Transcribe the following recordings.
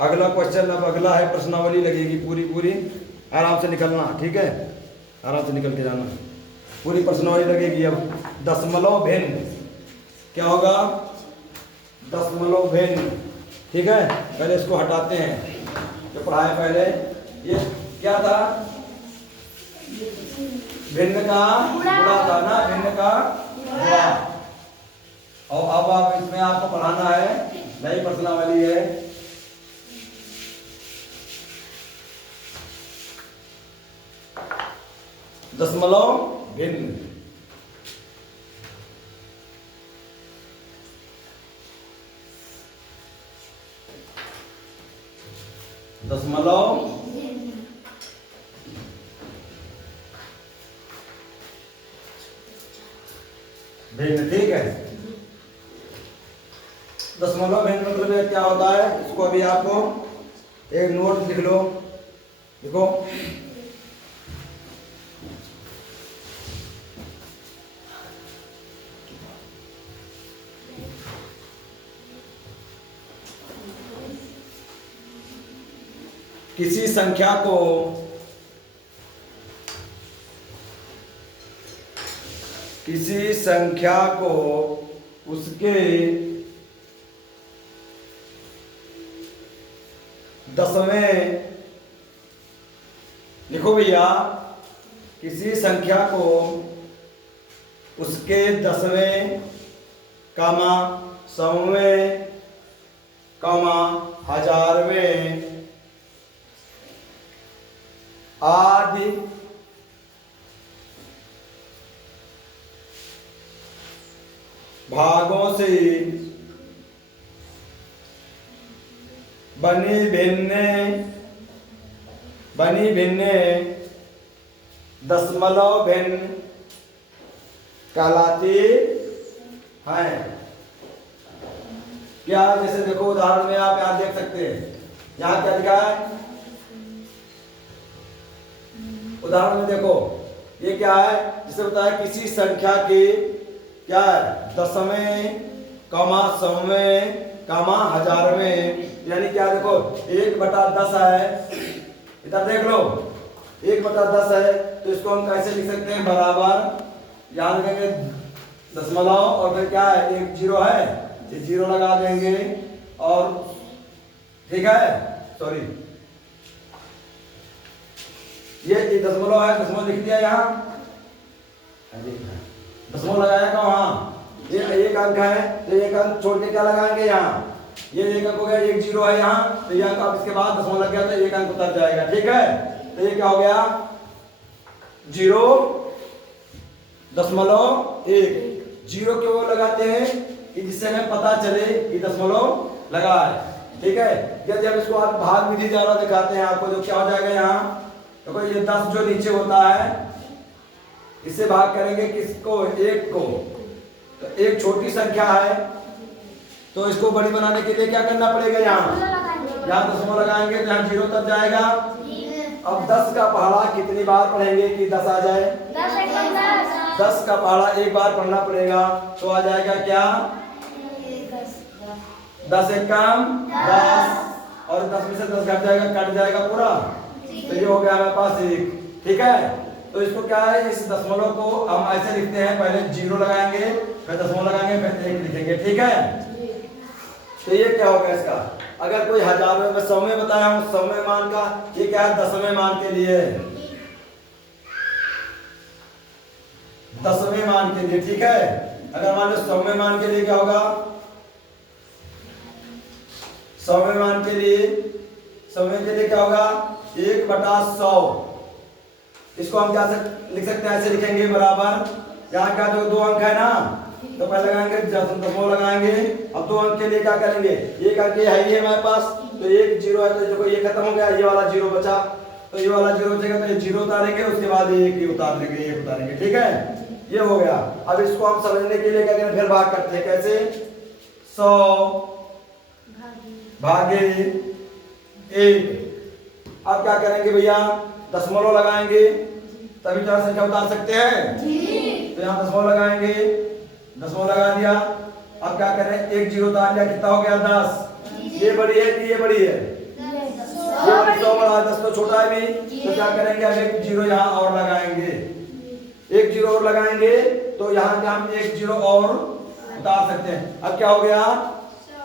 अगला क्वेश्चन, अब अगला है प्रश्नावली लगेगी पूरी पूरी, आराम से निकलना, ठीक है, आराम से निकल के जाना, पूरी प्रश्नावली लगेगी। अब दशमलव भिन्न क्या होगा, दशमलव भिन्न, ठीक है। पहले इसको हटाते हैं, जो पढ़ाए पहले, ये क्या था, भिन्न का गुणा था ना, भिन्न का गुणा। और अब आप इसमें आपको पढ़ाना है, नई प्रश्नावली है, दशमलव भिन्न। दशमलव भिन्न, ठीक है। दशमलव भिन्न मतलब क्या होता है, इसको अभी आपको एक नोट लिख लो, देखो, किसी संख्या को उसके दसवें, लिखो भैया, किसी संख्या को उसके दसवें कामा सौवें कामा हजारवें आदि भागों से बनी भिन्न दशमलव भिन्न कहलाती है। क्या, जैसे देखो उदाहरण में आप यहाँ देख सकते हैं, यहाँ क्या लिखा है, उदाहरण में देखो, ये क्या है, जिसे बताया किसी संख्या के क्या है, दसवें कामा सौवें कामा हजारवें, यानी क्या, देखो 1/10 है, इधर देख लो 1/10 है, तो इसको हम कैसे लिख सकते हैं, बराबर, यहाँ लिखेंगे दशमलव और फिर क्या है, एक जीरो है, ये जीरो लगा देंगे, और ठीक है, सॉरी, ये दशमलव है, दशमलव लिख दिया यहाँ, दशमलव लगाया का वहाँ, ये एक अंक है, तो एक अंक छोड़ के क्या लगाएंगे यहाँ, ये एक अंक हो गया, एक जीरो है यहाँ, तो यहाँ का इसके बाद दशमलव लग गया तो एक अंक उतर जाएगा, ठीक है। तो ये क्या हो गया, 0.1, जीरो क्यों लगाते हैं कि जिससे हमें पता चले कि दशमलव लगा है, ठीक है। यदि हम इसको आप भाग विधि द्वारा दिखाते हैं आपको, जो क्या हो जाएगा यहाँ, देखो ये 10 जो नीचे होता है, इससे भाग करेंगे किसको, एक को, तो एक छोटी संख्या है, तो इसको बड़ी बनाने के लिए क्या करना पड़ेगा, यहाँ दशमलव लगाएंगे तो यहाँ जीरो तक जाएगा। अब 10 का पहाड़ा कितनी बार पढ़ेंगे कि 10 आ जाए, 10 का पहाड़ा एक बार पढ़ना पड़ेगा, तो आ जाएगा क्या, 10 एक कम 10, और 10 में से 10 घट जाएगा, कट जाएगा पूरा, तो ये हो गया हमारे पास एक, ठीक है। तो इसको क्या है, इस दशमलव को हम ऐसे लिखते हैं, पहले जीरो लगाएंगे, फिर दशमलव लगाएंगे, फिर एक लिखेंगे, ठीक है। तो ये क्या होगा इसका, अगर कोई हजारों में सौवें बताया हूं, सौवें मान का, ये क्या है, दसवें मान के लिए, दसवें मान के लिए, ठीक है। अगर मान लो सौवें मान के लिए क्या होगा, सौवें मान के लिए क्या होगा, 1/100, इसको हम क्या लिख सकते हैं, ऐसे लिखेंगे, बराबर, यहाँ का जो 2 अंक है ना, तो पहले लगाएंगे दशमलव लगाएंगे, अब 2 अंक के लिए क्या करेंगे, एक अंक ये है ही हमारे पास, तो एक जीरो है, तो देखो ये खत्म हो गया, ये वाला जीरो बचा, तो ये वाला जीरो बचेगा, तो ये जीरो उतारेंगे, उसके बाद एक ही उतार देंगे, एक उतारेंगे, ठीक है, ये हो गया। अब इसको हम समझने के लिए क्या करें, फिर भाग करते हैं, कैसे, 100 भागे 1, अब क्या करेंगे भैया, दशमलव लगाएंगे, तभी चार संख्या उतार सकते हैं, तो यहाँ दशमलव लगाएंगे, दशमलव लगा दिया, अब क्या करें, एक जीरो उतार लिया, कितना हो गया, 10, ये बड़ी है कि ये बड़ी है, ये 100 बड़ा है, 10 तो छोटा है भी, तो क्या करेंगे, अब एक जीरो यहाँ और लगाएंगे, एक जीरो और लगाएंगे तो यहाँ पे हम एक जीरो और उतार सकते हैं। अब क्या हो गया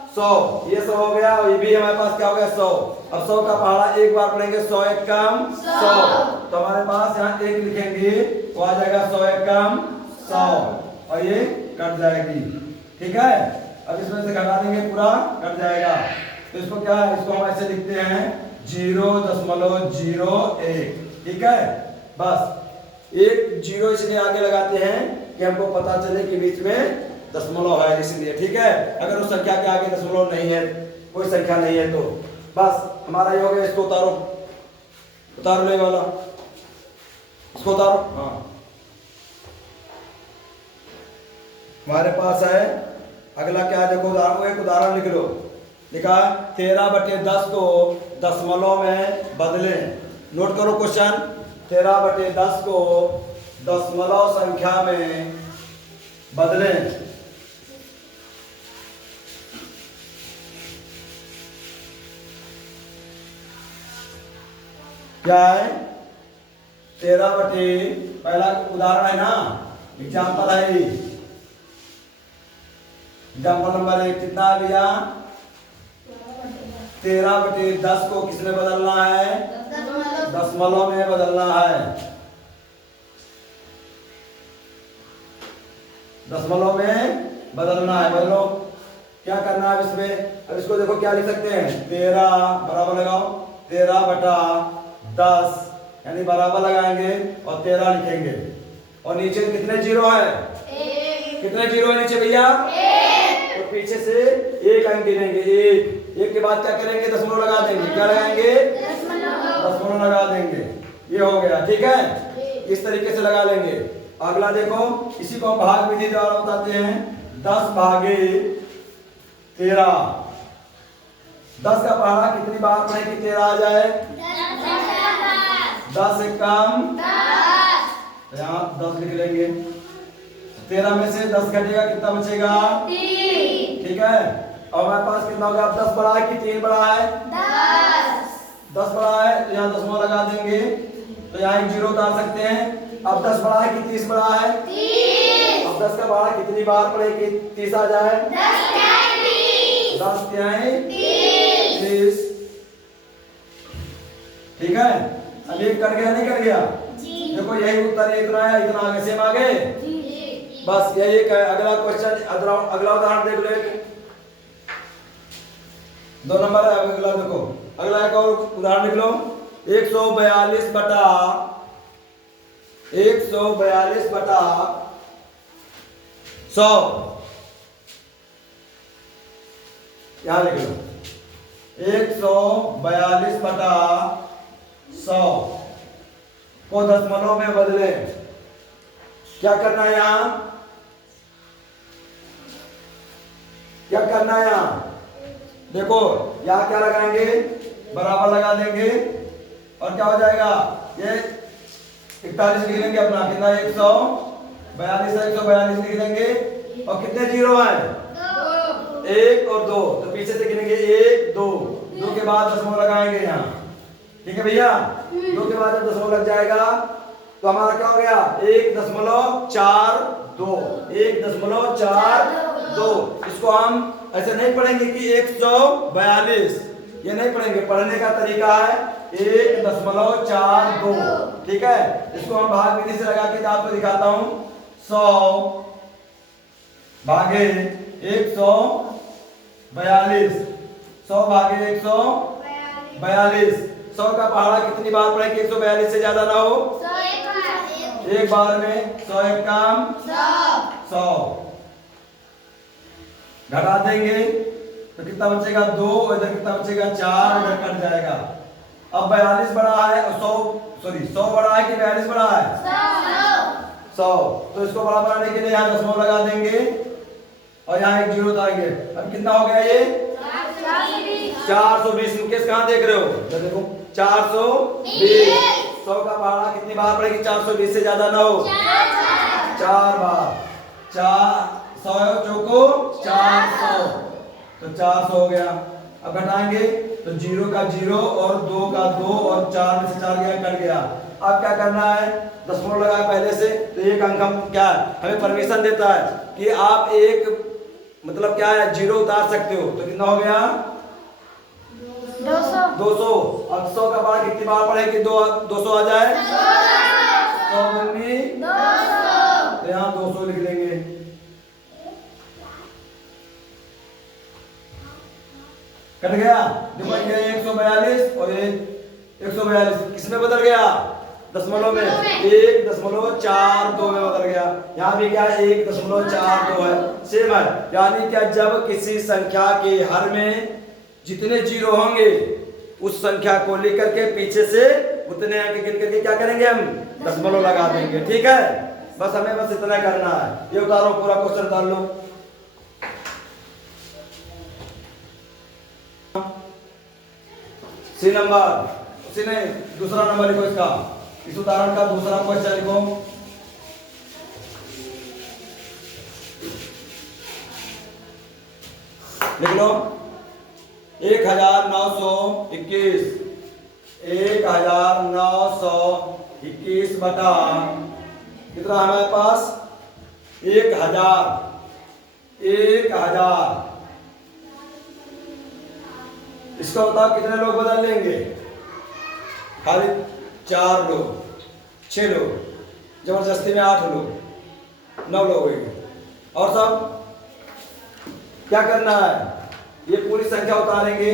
100, ये 100 हो गया और ये भी हमारे पास क्या हो गया 100। अब 100 का पहाड़ा एक बार पढ़ेंगे, 100 एक कम 100, तो हमारे पास यहाँ एक लिखेंगे वो आ जाएगा 100 एक कम 100 और ये कट जाएगी। ठीक है, अब इसमें से घटा देंगे पूरा कट जाएगा। तो इसको क्या है, इसको हम ऐसे लिखते हैं 0.01। ठीक है, बस एक जीरो इसलिए आगे लगाते हैं कि हमको पता चले कि बीच में दशमलव है, इसलिए। ठीक है, अगर उस संख्या के आगे दशमलव नहीं है, कोई संख्या नहीं है, तो बस हमारा ये हो गया। इसको उतारो, उतारो ले वाला, इसको उतारो। हाँ, हमारे पास है अगला क्या, देखो एक उदाहरण लिख लो। लिखा 13/10 को दशमलव में बदलें। नोट करो क्वेश्चन, 13/10 को दशमलव संख्या में बदलें। क्या है 13 बटे, पहला उदाहरण है ना, एग्जाम्पल है, एग्जाम्पल नंबर 1 कितना है भैया, 13/10 को किसमें बदलना है, दशमलव में बदलना है, दशमलव में बदलना है। बदलो, क्या करना है इसमें, अब इसको देखो क्या लिख सकते हैं, 13 बराबर लगाओ 13/10 यानी बराबर लगाएंगे और 13 लिखेंगे और नीचे कितने जीरो है, कितने जीरो है नीचे भैया, तो पीछे से एक अंक गिनेंगे, एक के बाद क्या करेंगे, दशमलव लगा देंगे। क्या लगाएंगे, दशमलव लगा देंगे। ये हो गया। ठीक है, इस तरीके से लगा लेंगे। अगला देखो, इसी को हम भाग विधि द्वारा बताते हैं। 10/13, 10 का पहाड़ा कितनी बार पढ़े कि 13 आ जाए, 10 एक कम 10, यहाँ 10 लिख लेंगे। 13 में से 10 घटेगा, कितना बचेगा 3। ठीक है, और हमारे पास कितना होगा, 10 बड़ा है कि 3 बड़ा है, 10 बड़ा है, तो यहाँ दशमलव लगा देंगे, तो यहाँ एक जीरो उतार सकते हैं। अब 10 बड़ा है कि 30 बड़ा है, 30। अब 10 का पहाड़ा कितनी बार पढ़े कि 30 आ जाए, 10 तिहाई 30। ठीक है, अब ये कट गया, नहीं कट गया, देखो यही उत्तर इतना है, इतना आगे सेम आगे, बस यही एक है। अगला क्वेश्चन, अगला उदाहरण देख लो, 2 नंबर है। अगला देखो, अगला एक और उदाहरण लिख लो, 142/100 यहां लिख लो 142/100 को दशमलव में बदले। क्या करना है यहां, क्या करना है यहां, देखो यहां क्या लगाएंगे, बराबर लगा देंगे और क्या हो जाएगा, ये 41 लिख लेंगे अपना, कितना 142 है, 142 लिख देंगे और कितने जीरो है, 1 और 2, तो पीछे से गिनेंगे 1 2, 2 के बाद दशमलव लगाएंगे यहाँ। ठीक है भैया, 2 के बाद जब दशमलव लग जाएगा तो हमारा क्या हो गया, 1.42, 1.42। इसको हम ऐसे नहीं पढ़ेंगे कि 142, ये नहीं पढ़ेंगे, पढ़ने का तरीका है 1.42। ठीक है, इसको हम भाग विधि से लगा के आपको दिखाता हूं। 100 भागे 142, 100 भागे 142। 100 का पहाड़ा कितनी बार पढ़े कि 142 से ज्यादा ना हो, एक बार में 100 एक कम 100 घटा देंगे तो कितना बचेगा 2, इधर कितना बचेगा 4, इधर कट जाएगा। अब 42 बड़ा है और 100 बड़ा है कि 42 बड़ा है, 100। तो इसको बड़ा बनाने के लिए यहाँ दशमलव लगा देंगे और यहाँ एक जीरो उतारेंगे। अब कितना हो गया ये 420। मुकेश कहाँ देख रहे हो, देखो 420। 100 का पहाड़ा कितनी बार पड़ेगी, 420 से ज्यादा ना हो, 4 बार, 4 100 चौको 400, तो 400 हो गया। अब घटाएंगे तो 0 का 0 और 2 का 2 और 4 में से 4 गया, कट गया। अब क्या करना है, दशमलव लगाया पहले से, तो एक अंक हम क्या हमें परमिशन देता है कि आप एक मतलब क्या है 0 उतार सकते हो। तो कितना हो गया 200। अब 100 का बार कितनी बार पढ़े कि 200 आ जाए, 100 दूनी 200, तो यहाँ 200 लिख लेंगे। कट गया, देखो ये 142 और ये 142 किसमें बदल गया, दशमलव में, 1.42 में बदल गया। यहाँ भी क्या है 1.42 है, सेम है। यानी क्या जब किसी संख्या के हर में जितने जीरो होंगे उस संख्या को लेकर के पीछे से उतने अंक गिन करके क्या करेंगे हम दशमलव लगा देंगे। ठीक है, बस हमें बस इतना करना है। ये उतारो पूरा क्वेश्चन उतार लो। सी नंबर, उसी ने दूसरा नंबर लिखो इसका, इस उदाहरण का दूसरा क्वेश्चन लिखो। लिख लो 1921, 1921 बटा कितना हमारे पास 1000, 1000। इसका बताओ कितने लोग बदल लेंगे, खाली 4 लोग, 6 लोग, जबरदस्ती में 8 लोग, 9 लोग होंगे। और सब क्या करना है, ये पूरी संख्या उतारेंगे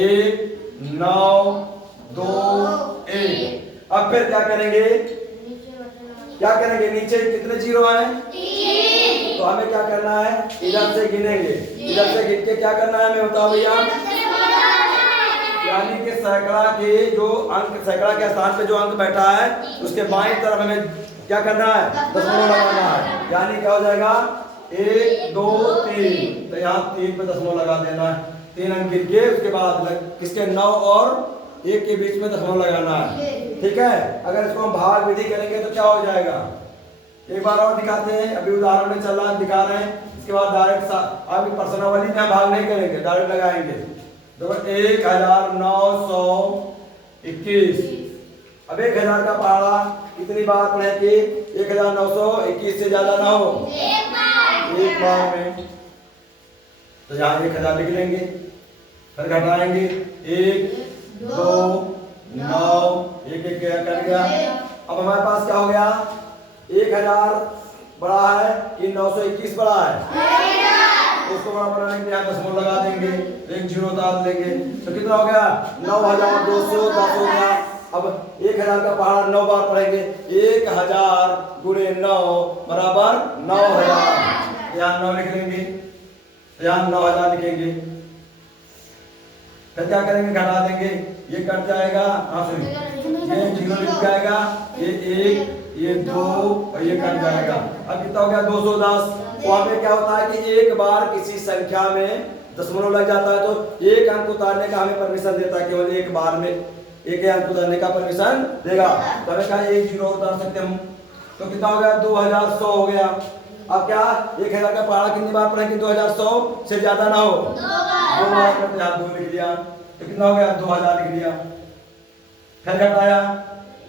1 9 2 1। अब फिर क्या करेंगे, क्या करेंगे, नीचे कितने जीरो आए, तो हमें क्या करना है इधर से गिनेंगे, इधर से गिन के क्या करना है हमें बताओ भैया, यानी कि सैकड़ा के जो अंक, सैकड़ा के स्थान पे जो अंक बैठा है उसके बाईं तरफ हमें क्या करना है दशमलव लगाना है। यानी क्या हो जाएगा 1 2 3, तो यहाँ 3 पे दशमलव लगा देना है। 3 अंक गिन के उसके बाद किसके 9 और 1 के बीच में दशमलव लगाना है। ठीक है, अगर इसको हम भाग विधि करेंगे तो क्या हो जाएगा, एक बार और दिखाते हैं, अभी उदाहरण में चल रहा दिखा रहे हैं। इसके बाद डायरेक्ट अभी पर्सनावली में भाग नहीं करेंगे, डायरेक्ट लगाएंगे। देखो 1921। अब 1000 का पहाड़ा कितनी बार पढ़े कि 1921 से ज्यादा ना हो, एक बार में, तो यहाँ 1000 लिख लेंगे। फिर घटाएंगे 1 2 9 1 1 कट गया। अब हमारे पास क्या हो गया, 1000 बड़ा है कि 921 बड़ा है, उसको बड़ा बनाने के लिए यहाँ दशमलव लगा देंगे, एक जीरो उतार देंगे। तो कितना हो गया 9200, 10 हो गया। अब 1000 का पहाड़ा 9 बार पढ़ेंगे, 1000 गुणे 9 बराबर 9000। यहाँ 9 लिख लेंगे, यहाँ 9000 लिखेंगे। फिर क्या करेंगे, घटा देंगे, ये कट जाएगा, ये जीरो लिख जाएगा, ये 1 ये 2 और ये कट जाएगा। अब कितना हो गया 210। वहां पे क्या होता है कि एक बार किसी संख्या में दशमलव लग जाता है तो एक अंक उतारने का हमें परमिशन देता है, केवल एक बार में एक अंक उतारने का परमिशन देगा। तो हमें कहा 1 जीरो उतार सकते हम। तो कितना हो गया 2100 हो गया। अब क्या 1000 का पहाड़ा कितनी बार पढ़ेंगे, 2100 से ज्यादा ना हो, 2 बार करते हैं, 2 लिख लिया। तो कितना हो गया 2000 लिख लिया। फिर घटाया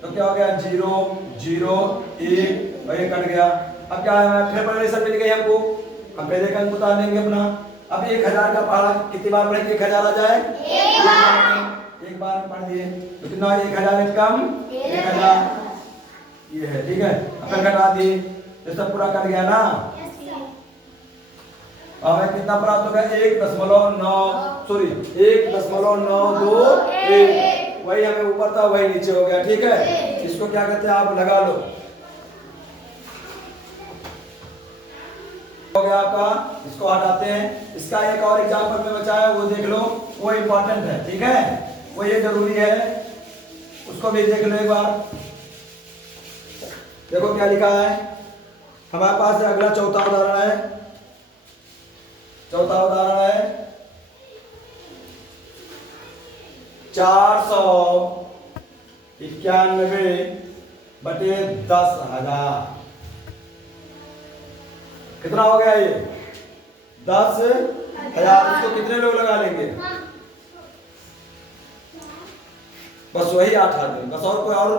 तो क्या हो गया 0 0 1 और ये कट गया। अब क्या है फिर परमिशन मिल गई हमको, हम पहले का अंक उतार लेंगे अपना। अब 1000 का पहाड़ा कितनी बार पढ़ेंगे, 1000 आ जाए, एक बार पढ़ दिए तो कितना 1000 कम 1000 ये है। ठीक है, अब घटा दिए तो सब पूरा कट गया ना। अब हमें कितना प्राप्त हो गया 1.921, वही हमें ऊपर था वही नीचे हो गया। ठीक है, इसको क्या कहते हैं आप लगा लो, हो गया आपका। इसको हटाते हैं, इसका एक और एग्जांपल में बचा है वो देख लो, वो इंपॉर्टेंट है। ठीक है, वो ये जरूरी है, उसको भी देख लो एक बार। देखो क्या लिखा है हमारे पास, अगला चौथा उदाहरण है। चौथा उदाहरण है 491 बटे 10,000। कितना हो गया ये 10,000। 1000, इसको कितने लोग लगा लेंगे? बस वही 8 आदमी, बस। और कोई और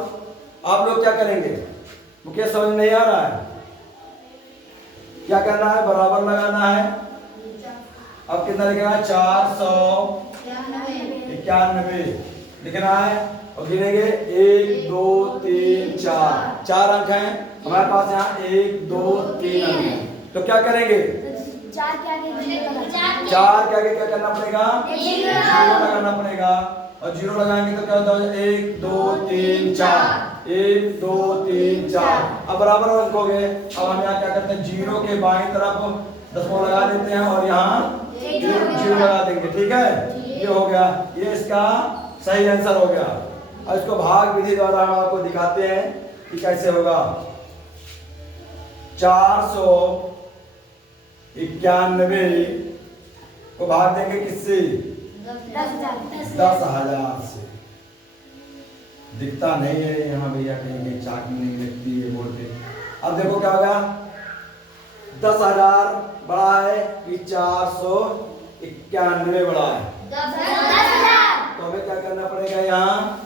आप लोग क्या करेंगे? मुझे समझ नहीं आ रहा है। क्या करना है? बराबर लगाना है। अब कितना लिखना है? 491 लिखना है और गिनेंगे 1 2 3 4, 4 अंक हैं हमारे पास यहाँ। 1 2 3 अंक हैं। तो क्या करेंगे? 4 के आगे क्या करना पड़ेगा? 0 लगाना पड़ेगा। और 0 लगाएंगे तो क्या होता है? 1 2 3 4, 1 2 3 4। अब बराबर अंक हो गए। अब हम यहाँ क्या करते हैं? 0 के बाईं तरफ दशमलव लगा देते हैं और यहाँ 0 लगा देंगे। ठीक है, ये हो गया। ये इसका सही आंसर हो गया। अब इसको भाग विधि द्वारा हम आपको दिखाते हैं कि कैसे होगा। 491 को भाग देंगे किससे? 10,000 से। दिखता नहीं है यहाँ भैया, कहीं चाक नहीं लगती है बोर्ड पे। अब देखो क्या होगा? 10,000 बड़ा है कि 491 बड़ा है? तो हमें क्या करना पड़ेगा? यहाँ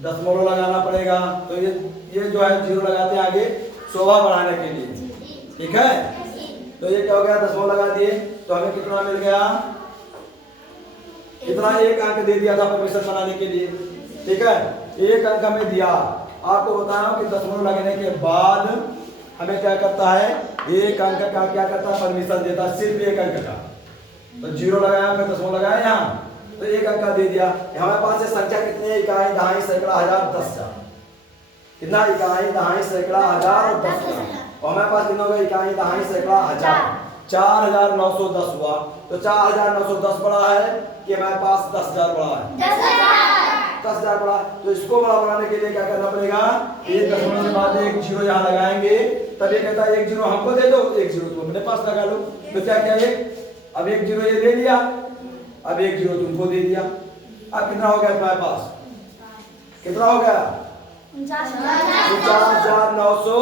दशमलव लगाना पड़ेगा। तो ये जो है 0 लगाते हैं आगे शोभा बढ़ाने के लिए। ठीक है, तो ये क्या हो गया? दशमलव लगा दिए तो हमें कितना मिल गया? इतना 1 अंक दे दिया था परमिशन बनाने के लिए। ठीक है, 1 अंक हमें दिया। आपको बताया कि दशमलव लगने के बाद हमें क्या करता है? 1 अंक का क्या करता है? परमिशन देता है, सिर्फ 1 अंक का। तो 0 लगाया, फिर दशमलव लगाया यहाँ, तो 1 अंक का दे दिया। हमारे पास ये संख्या कितनी है? इकाई, दहाई, सैकड़ा, हजार, 10,000। कितना? इकाई, दहाई, सैकड़ा, हजार और 10,000। और हमारे पास कितना होगा? इकाई, दहाई, सैकड़ा, हजार। 4,910 हुआ। तो 4,910 बड़ा है कि हमारे पास 10,000 बड़ा है? 10,000 बड़ा। तो इसको बड़ा बनाने के लिए क्या करना पड़ेगा? 1 दशमलव के बाद 1 0 यहाँ लगाएंगे। तब ये कहता है 1 0 हमको दे दो, 1 0 तुम अपने पास लगा लो। तो क्या क्या है? अब 1 0 ये ले लिया, अब 1 0 तुमको दे दिया। अब कितना हो गया तुम्हारे पास? कितना हो गया? 49,900,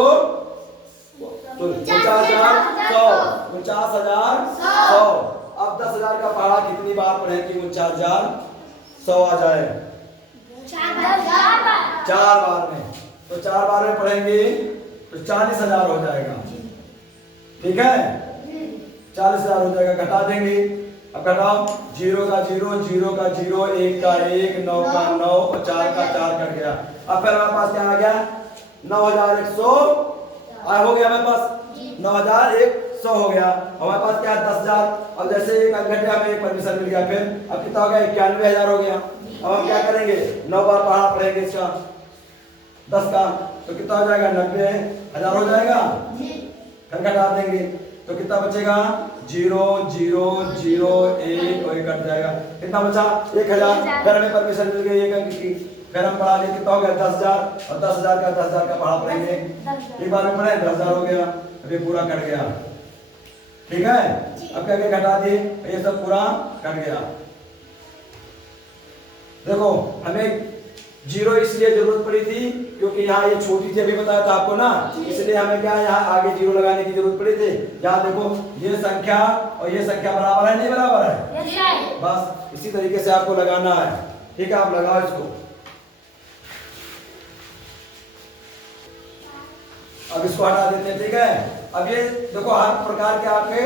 49,100। अब 10,000 का पहाड़ा कितनी बार पढ़े कि 49,100 आ जाए? 4 बार में। तो 4 बार में पढ़ेंगे तो 40,000 हो जाएगा। ठीक है, 40,000 हो जाएगा। घटा देंगे। अब घटाओ, 0 का 0, 0 का 0, 1 का 1, 9 का 9 और 4 का 4 कट गया। अब फिर हमारे पास क्या आ गया? 9,100 हो गया हमारे पास। 9,100 हो गया। हमारे पास क्या है? 10,000। अब जैसे 1 अंक घट गया, हमें परमिशन मिल गया। फिर अब कितना हो गया? 91,000 हो गया। अब हम क्या करेंगे? 9 बार पहाड़ा पढ़ेंगे इसका 10 का, तो कितना हो जाएगा? 90,000 हो जाएगा। फिर घटा देंगे तो कितना बचेगा? 0 0 0 1 और 1 कट जाएगा। कितना बचा? 1,000। फिर हमें परमिशन मिल गई 1 अंक की। फिर हम पढ़ा लेंगे। कितना हो गया? 10,000। और 10,000 का पढ़ा पढ़ेंगे। एक बार में पढ़े 10,000 हो गया। अभी पूरा कट गया। ठीक है, अब क्या क्या घटा दिए? ये सब पूरा कट गया। देखो, हमें 0 इसलिए जरूरत पड़ी थी क्योंकि यहाँ ये छोटी थी, अभी बताया था आपको ना, इसलिए हमें क्या यहाँ आगे 0 लगाने की जरूरत पड़ी थी। यहाँ देखो, ये संख्या और ये संख्या बराबर है, नहीं बराबर है? बस इसी तरीके से आपको लगाना है। ठीक है, आप लगाओ इसको। अब इसको हटा देते हैं। ठीक है, अब ये देखो हर प्रकार के आपके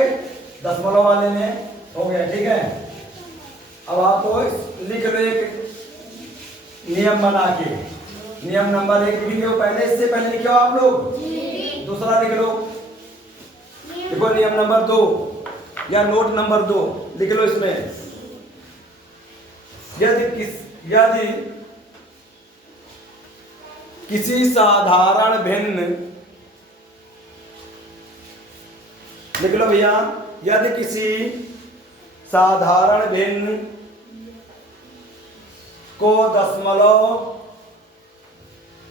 दशमलव वाले में हो गया। ठीक है, अब आपको लिख लो एक नियम बना के। नियम नंबर 1 लिख लो पहले, इससे पहले लिखे हो आप लोग? दूसरा लिख लो। देखो नियम नंबर 2 या नोट नंबर 2 लिख लो इसमें। यदि किसी साधारण भिन्न, लिख लो भैया, यदि किसी साधारण भिन्न को दशमलव,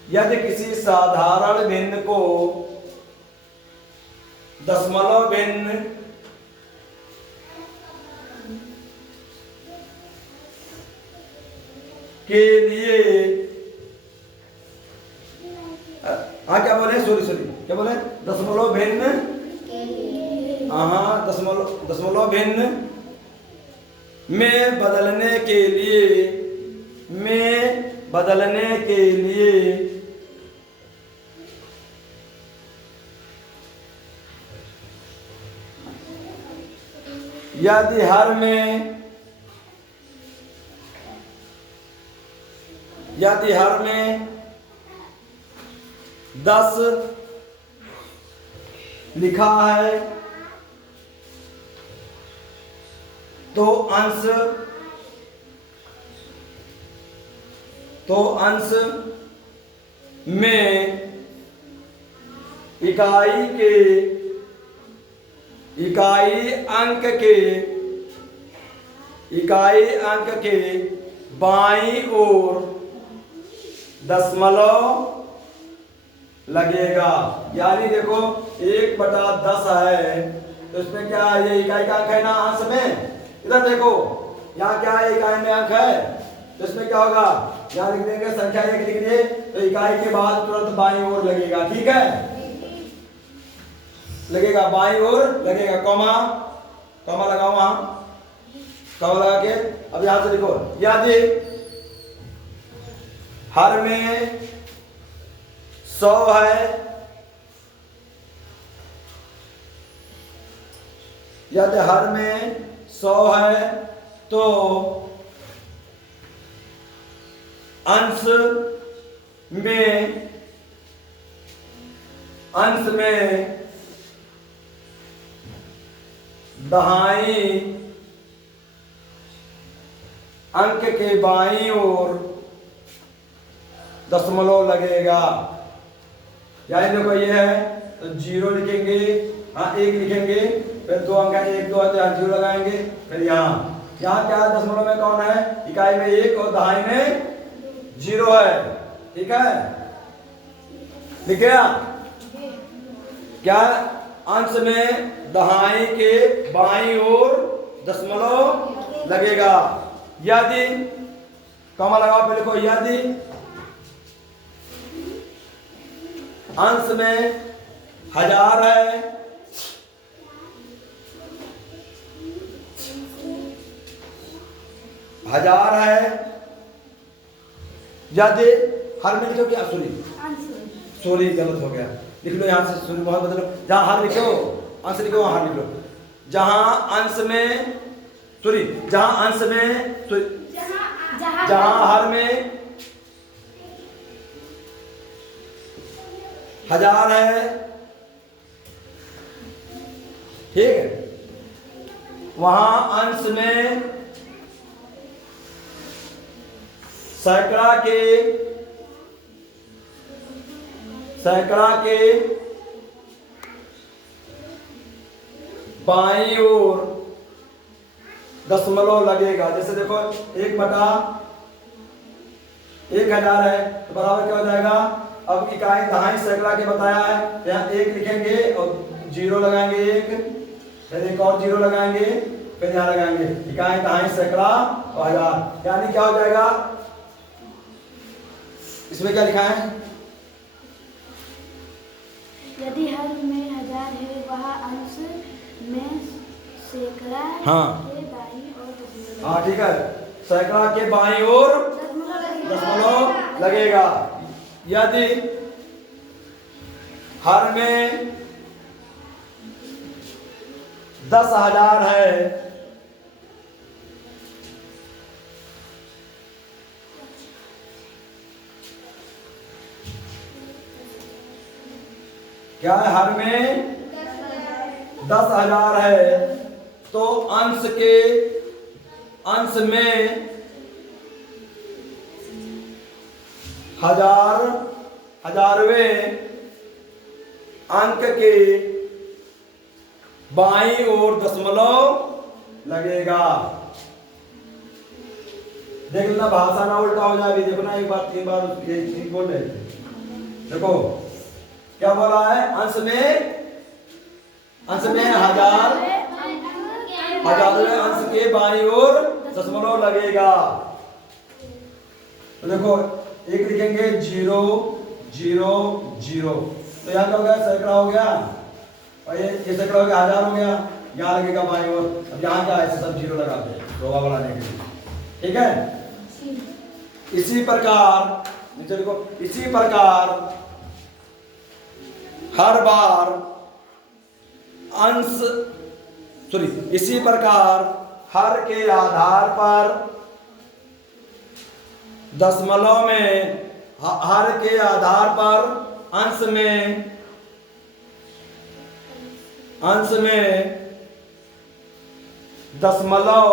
यदि किसी साधारण भिन्न को दशमलव भिन्न के लिए, हाँ क्या बोले? सॉरी क्या बोले? दशमलव भिन्न, हाँ दशमलव भिन्न में बदलने के लिए, में बदलने के लिए यदि हर में 10 लिखा है तो अंश में इकाई अंक के बाईं ओर दशमलव लगेगा। यानी देखो 1/10 है तो इसमें क्या है, ये इकाई का अंक है ना अंश में। इधर देखो यहाँ क्या है, इकाई में अंक है तो इसमें क्या होगा, यहाँ लिख देंगे संख्या 1 लिख दिए तो इकाई के बाद तुरंत बाईं ओर लगेगा। ठीक है, लगेगा बाईं ओर लगेगा, कॉमा लगाओ वहां, कॉमा लगा के अब यहां से लिखो यदि हर में 100 है, यदि हर में 100 है तो अंश में दहाई अंक के बाईं ओर दशमलव लगेगा। यानी देखो ये है तो 0 लिखेंगे, हाँ 1 लिखेंगे, फिर 2 अंक है 1 2 है तो यहाँ 0 लगाएंगे, फिर यहाँ क्या है, दशमलव में कौन है, इकाई में 1 और दहाई में 0 है। ठीक है, लिख गया क्या, अंश में दहाई के बाईं ओर दशमलव लगेगा। यदि कॉमा लगाओ फिर लिखो यदि अंश में 1000 है, यदि हर में लिखो क्या, सॉरी गलत हो गया, लिख लो यहाँ से सुन बहुत बदलो, जहाँ हर लिखो अंश लिखो वहाँ हर लिख लो, जहाँ अंश में जहाँ हर में 1000 है, ठीक है, वहाँ अंश में सैकड़ा के बाईं ओर दशमलव लगेगा। जैसे देखो 1/1000 है तो बराबर क्या हो जाएगा, अब इकाई दहाई सैकड़ा के बताया है तो यहाँ 1 लिखेंगे और 0 लगाएंगे, 1 फिर एक और 0 लगाएंगे, फिर यहाँ लगाएंगे इकाई दहाई सैकड़ा और 1000। यानी क्या हो जाएगा, इसमें क्या लिखा है, यदि हर में 1000 है वह अंश में सैकड़ा के बाईं ओर दशमलव। हाँ ठीक है, सैकड़ा के बाईं ओर दशमलव लगेगा। यदि हर में 10,000 है, क्या है, हर में 10,000 है तो अंश में 1000वें अंक के बाईं ओर दशमलव लगेगा। देख लेना भाषा ना उल्टा हो जाए, अभी देखो ना एक बार 3 बार ये बोल रहे थे, देखो क्या बोला है, अंश में 1000वें अंश के बाईं ओर दशमलव लगेगा। तो देखो 1 लिखेंगे 0 0 0 तो यहाँ क्या हो गया, सैकड़ा हो गया, और ये सैकड़ा हो गया 1000 हो गया, यहाँ लगेगा बाईं ओर। अब यहाँ क्या है, सब 0 लगाते हैं। शोभा बढ़ाने के लिए, ठीक है। इसी प्रकार नीचे देखो, इसी प्रकार हर बार अंश इसी प्रकार हर के आधार पर दशमलव में, हर के आधार पर अंश में दशमलव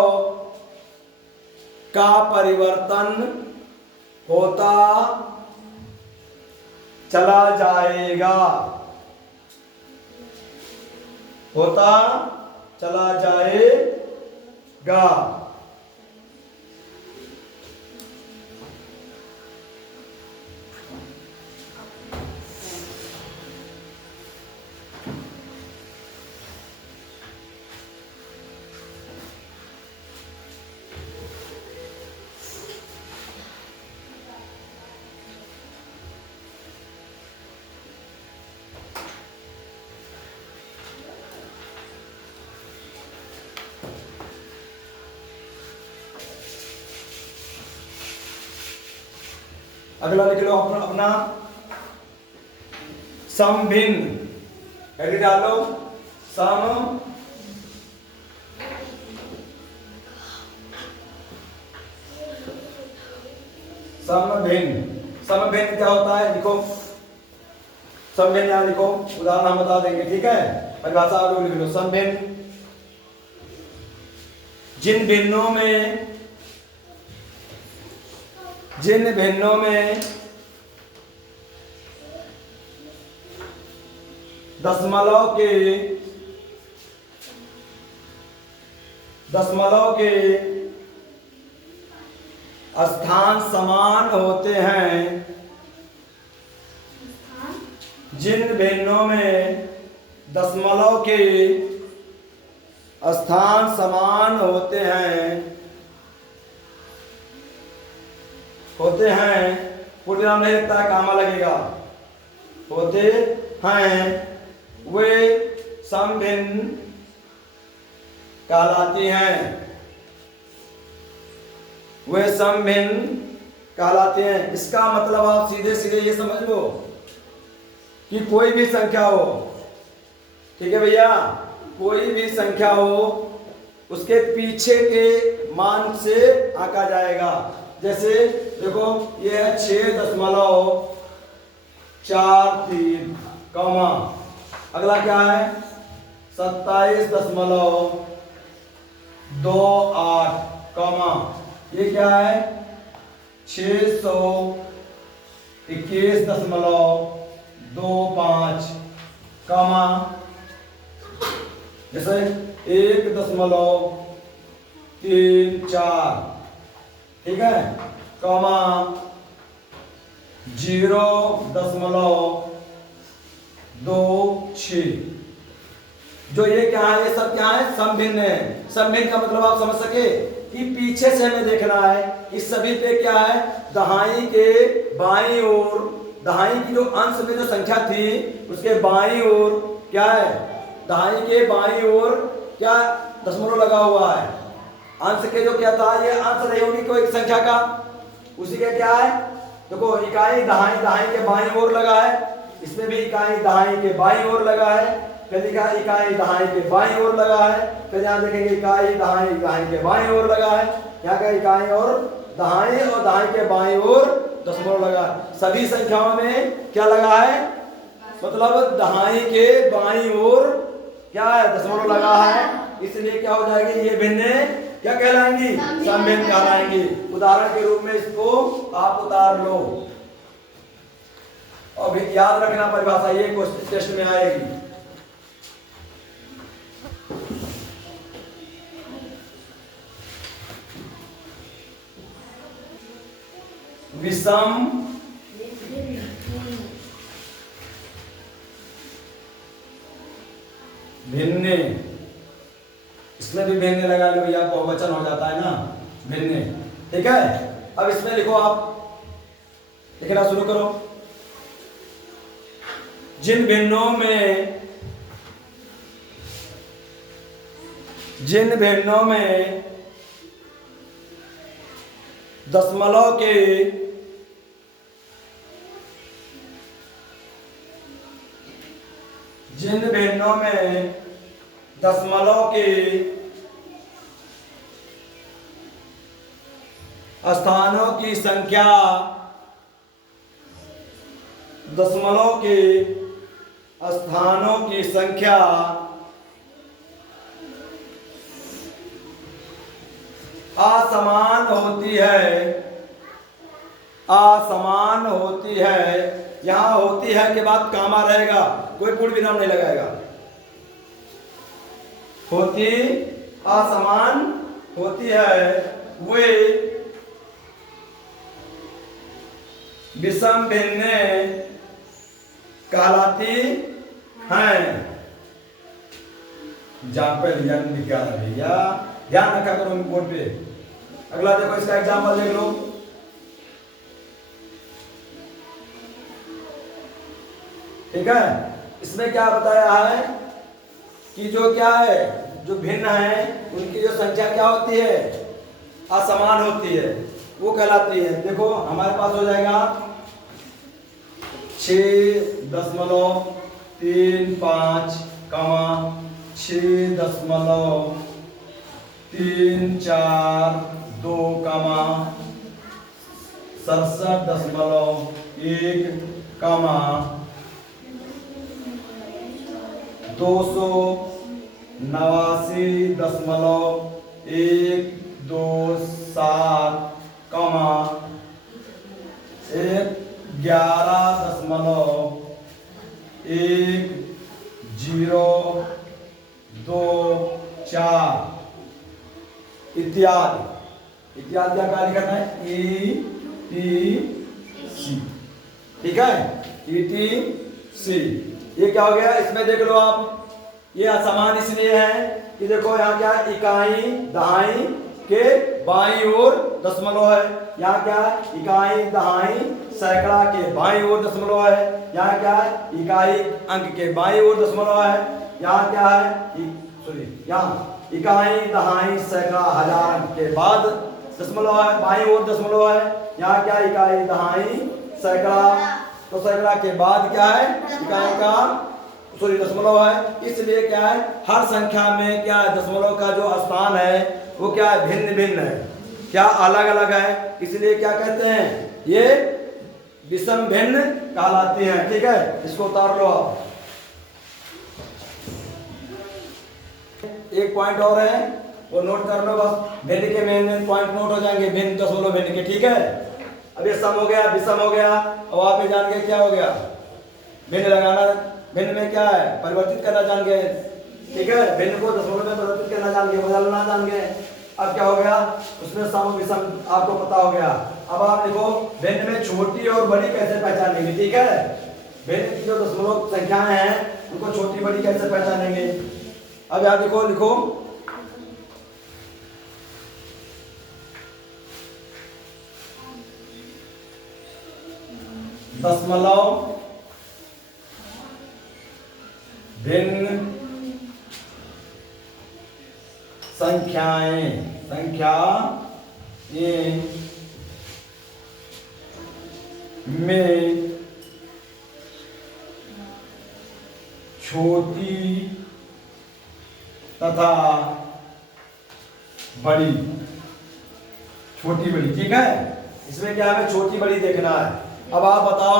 का परिवर्तन होता चला जाएगा, होता चला जाएगा। अगला लिख लो अपना सम भिन्न, ऐसे डालो सम भिन्न। सम भिन्न क्या होता है, लिखो सम भिन्न, यहाँ लिखो, उदाहरण हम बता देंगे, ठीक है। परिभाषा आप लोग लिख लो। सम भिन्न जिन भिन्नों में दशमलव के स्थान समान होते हैं, जिन भिन्नों में दशमलव के स्थान समान होते हैं, पूर्ण नाम नहीं लगता है, कामा लगेगा, होते हैं, वे सम भिन्न कहलाती हैं, वे सम भिन्न कहलाते हैं। इसका मतलब आप सीधे सीधे ये समझ लो कि कोई भी संख्या हो, ठीक है भैया, कोई भी संख्या हो उसके पीछे के मान से आंका जाएगा। जैसे देखो ये है 6.43 कॉमा, अगला क्या है 27.28 कॉमा, ये क्या है 621.25 कॉमा, जैसे 1.34, ठीक है, कॉमा 0.26। जो ये क्या है, ये सब क्या है, सम भिन्न है। सम भिन्न का मतलब आप समझ सके कि पीछे से हमें देखना है, इस सभी पे क्या है, दहाई के बाईं ओर, दहाई की जो अंश में जो संख्या थी उसके बाईं ओर क्या है, दहाई के बाईं ओर क्या दशमलव लगा हुआ है। अंश के जो क्या था, ये अंश नहीं होगी कोई संख्या का, उसी के क्या है, देखो इकाई दहाई के बाईं ओर लगा है, इसमें भी इकाई दहाई के बाईं ओर लगा है, फिर लिखा इकाई दहाई के बाईं ओर लगा है, फिर यहाँ देखेंगे इकाई दहाई के बाईं ओर लगा है, यहाँ का इकाई और दहाई के बाईं ओर दशमलव लगा है। सभी संख्याओं में क्या लगा है, मतलब दहाई के बाईं ओर क्या है, दशमलव लगा है, इसलिए क्या हो जाएगी, ये भिन्न क्या कहलाएंगी, सम भिन्न कहलाएंगी। उदाहरण के रूप में इसको आप उतार लो और याद रखना परिभाषा, ये क्वेश्चन टेस्ट में आएगी। विषम भिन्न, इसमें भी भिन्न लगा लो भैया, बहुवचन हो जाता है ना, भिन्न, ठीक है। अब इसमें लिखो, आप लिखना शुरू करो। जिन भिन्नों में दशमलव के जिन भिन्नों में दशमलव के स्थानों की संख्या दशमलव के स्थानों की संख्या असमान होती है, असमान होती है। यहां होती है के बाद कामा रहेगा, कोई पूर्ण विराम नहीं लगाएगा। होती असमान होती है, वे विषम भिन्न कहलाती हैं। एग्जाम्पल भैया ध्यान रखा करो बोर्ड पे। अगला देखो, इसका एग्जाम्पल देख लो। ठीक है, इसमें क्या बताया है कि जो क्या है, जो भिन्न है उनकी जो संख्या क्या होती है, असमान होती है, वो कहलाती है। देखो हमारे पास हो जाएगा 6.35 कमा 6.342 कमा 67.1 कमा 289.127 कमा 11.1024 इत्यादि। इत्यादि का कार्य करना है ETC। ठीक है, ETC। ये क्या हो गया, इसमें देख लो आप, ये असमान इसलिए है कि देखो यहाँ क्या इकाई दहाई के बाईं ओर दशमलव है, यहाँ क्या इकाई दहाई सैकड़ा के बाईं ओर दशमलव है, यहाँ क्या इकाई अंक के बाईं ओर दशमलव है, यहाँ क्या है यहाँ इकाई दहाई सैकड़ा हजार अंक के बाद दशमलव है, बाईं ओर दशमलव है, यहाँ क्या इकाई दहाई सैकड़ा, तो सैकड़ा के बाद क्या है इकाई का दशमलव है। इसलिए क्या है, हर संख्या में क्या है, दशमलव का जो स्थान है वो क्या है, भिन्न भिन्न है, क्या अलग अलग है। इसलिए क्या कहते हैं, ये विषम भिन्न कहलाती हैं। ठीक है, इसको उतार लो आप। एक पॉइंट और है, वो नोट कर लो बस, भिन्न के मेन पॉइंट नोट हो जाएंगे, भिन्न दशमलव भिन्न के। ठीक है, अब ये सम हो गया, विषम हो गया, अब आप ये जान गए क्या हो गया, भिन्न लगाना, भिन्न में क्या है परिवर्तित करना जान गए। ठीक है, भिन्न को दशमलव में परिवर्तित करना जान गए, बदलना जान गए। अब क्या हो गया, उसमें सम विषम आपको पता हो गया। अब आप देखो भिन्न में छोटी और बड़ी कैसे पहचानेंगे। ठीक है, भिन्न की जो दशमलव संख्याएं हैं उनको छोटी बड़ी कैसे पहचानेंगे। अब यहाँ देखो, लिखो दशमलव भिन्न संख्याएं में छोटी तथा बड़ी, छोटी बड़ी। ठीक है, इसमें क्या हमें छोटी बड़ी देखना है। अब आप बताओ,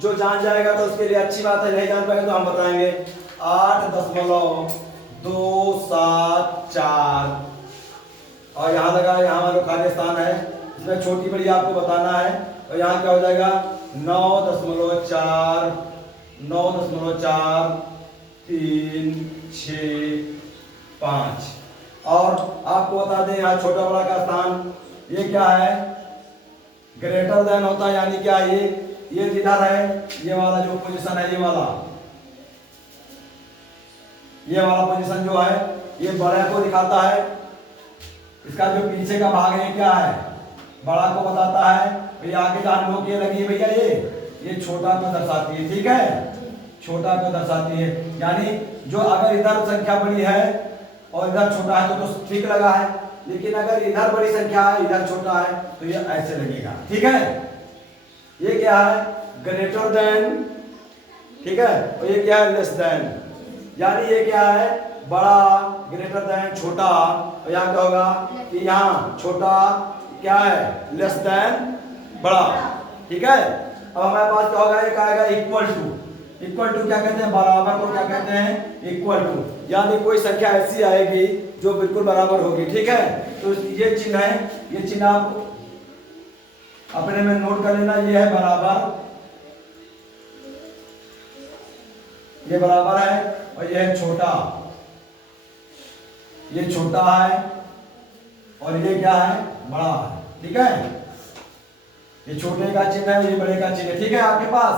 जो जान जाएगा तो उसके लिए अच्छी बात है, नहीं जान पाएगा तो हम बताएंगे। 8.274 और यहाँ लगा, यहाँ हमारा खाली स्थान है, इसमें छोटी बड़ी आपको बताना है। और यहाँ क्या हो जाएगा 9.436 और आपको बता दें यहाँ छोटा बड़ा का स्थान ये क्या है, ग्रेटर देन होता है, यानी क्या ये जिधर है, ये वाला जो पोजीशन है, ये वाला पोजीशन जो है ये बड़े को दिखाता है। इसका जो पीछे का भाग है क्या है, बड़ा को बताता है। ये आगे जहां नोक ये लगी भैया, ये छोटा को दर्शाती है। ठीक है, छोटा को दर्शाती है, यानी जो अगर इधर संख्या बड़ी है और इधर छोटा है तो ठीक लगा है। लेकिन अगर इधर बड़ी संख्या है इधर छोटा है तो ये ऐसे लगेगा। ठीक है, ये क्या है? Greater than. ठीक है, और ये क्या है? Less than. यानी ये क्या है? बड़ा, ग्रेटर देन छोटा, और यहाँ क्या होगा कि यहाँ छोटा क्या है? लेस देन बड़ा। ठीक है, अब हमारे पास क्या होगा? एक आएगा इक्वल टू। इक्वल टू क्या कहते हैं? बराबर को क्या कहते हैं? Equal to. यानी कोई संख्या ऐसी आएगी जो बिल्कुल बराबर होगी। ठीक है, तो ये चिन्ह है, ये चिन्ह आप अपने में नोट कर लेना। ये है बराबर, ये बराबर है, और ये है छोटा, ये छोटा है, और ये क्या है? बड़ा है। ठीक है, ये छोटे का चिन्ह है, ये बड़े का चिन्ह है। ठीक है आपके पास।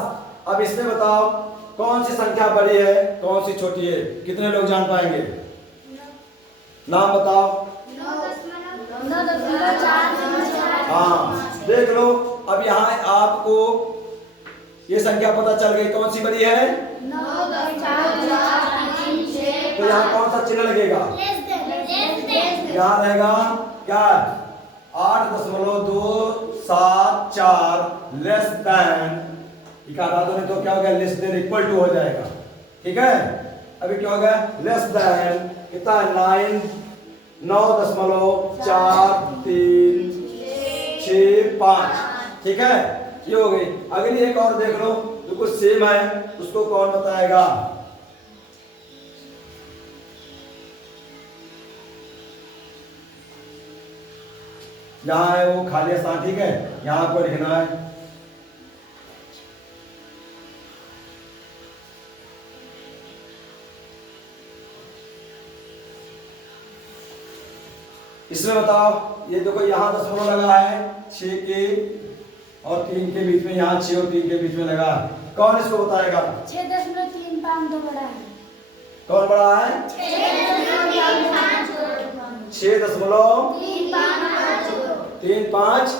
अब इसमें बताओ कौन सी संख्या बड़ी है, कौन सी छोटी है? कितने लोग जान पाएंगे? नाम बताओ। हाँ, देख लो। अब यहाँ आपको ये संख्या पता चल गई कौन सी बड़ी है। तो यहाँ कौन सा चिन्ह लगेगा? यहाँ रहेगा क्या? 8.274 लेस देन। ने तो क्या हो गया? लेस देन इक्वल टू हो जाएगा। ठीक है, अभी क्या हो गया? लेस देन कितना? 9.4365। ठीक है, ये हो गई। अगली एक और देख लो जो कुछ सेम है, उसको कौन बताएगा? यहाँ है वो खाली स्थान। ठीक है, यहाँ आपको लिखना है इसमें बताओ। ये देखो यहाँ दशमलव लगा है 6 के और 3 के बीच में, यहाँ 6 और 3 के बीच में लगा है। कौन इसको बताएगा? 6.352 बड़ा है। कौन बड़ा है? 6.352।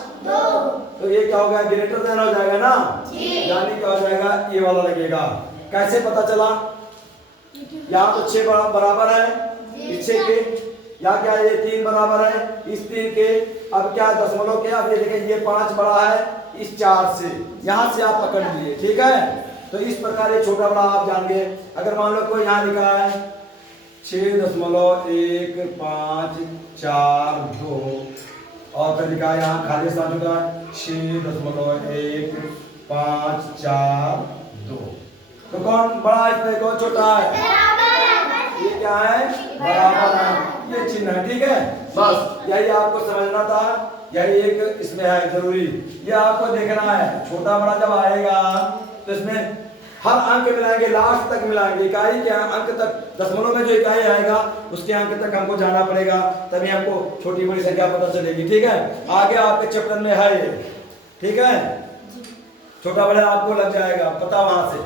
तो ये क्या हो गया? ग्रेटर देन हो जाएगा ना, यानी क्या हो जाएगा? ये वाला लगेगा। कैसे पता चला? यहाँ तो 6 बराबर है इस 6 के, या क्या ये 3 बराबर है इस 3 के। अब क्या दशमलव के? अब ये देखें ये 5 बड़ा है इस 4 से, यहाँ से आप पकड़ लिए। ठीक है, तो इस प्रकार ये छोटा बड़ा आप जान गए। अगर मान लो कोई यहाँ लिखा है 6.1542 और फिर लिखा है यहाँ खाली स्थान होगा 6.1542। तो कौन बड़ा है इसमें, कौन छोटा है? ये क्या है? बराबर है, ये चिन्ह है। ठीक है, बस यही आपको समझना था, यही एक इसमें है जरूरी। ये आपको देखना है छोटा बड़ा जब आएगा तो इसमें हर अंक मिलाएंगे, लास्ट तक मिलाएंगे, इकाई के अंक तक। दशमलव में जो इकाई आएगा उसके अंक तक हमको जाना पड़ेगा, तभी हमको छोटी बड़ी संख्या पता चलेगी। ठीक है, आगे आपके चैप्टर में है ये। ठीक है, छोटा बड़ा आपको लग जाएगा पता वहां से।